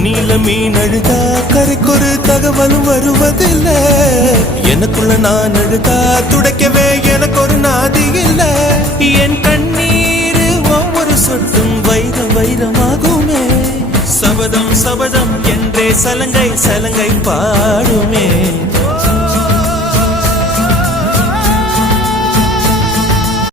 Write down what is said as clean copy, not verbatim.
தண்ணியில மீன் அழுதா கரைக்கொரு தகவலும் வருவதில்லை. எனக்குள்ள நான் அழுதா துடைக்கவே எனக்கு ஒரு நாதி இல்ல. என் கண்ணீர் ஒவ்வொரு சொட்டும் வைரம் வைரமாகுமே. சபதம் சபதம் என்றே சலங்கை சலங்கை பாடுமே.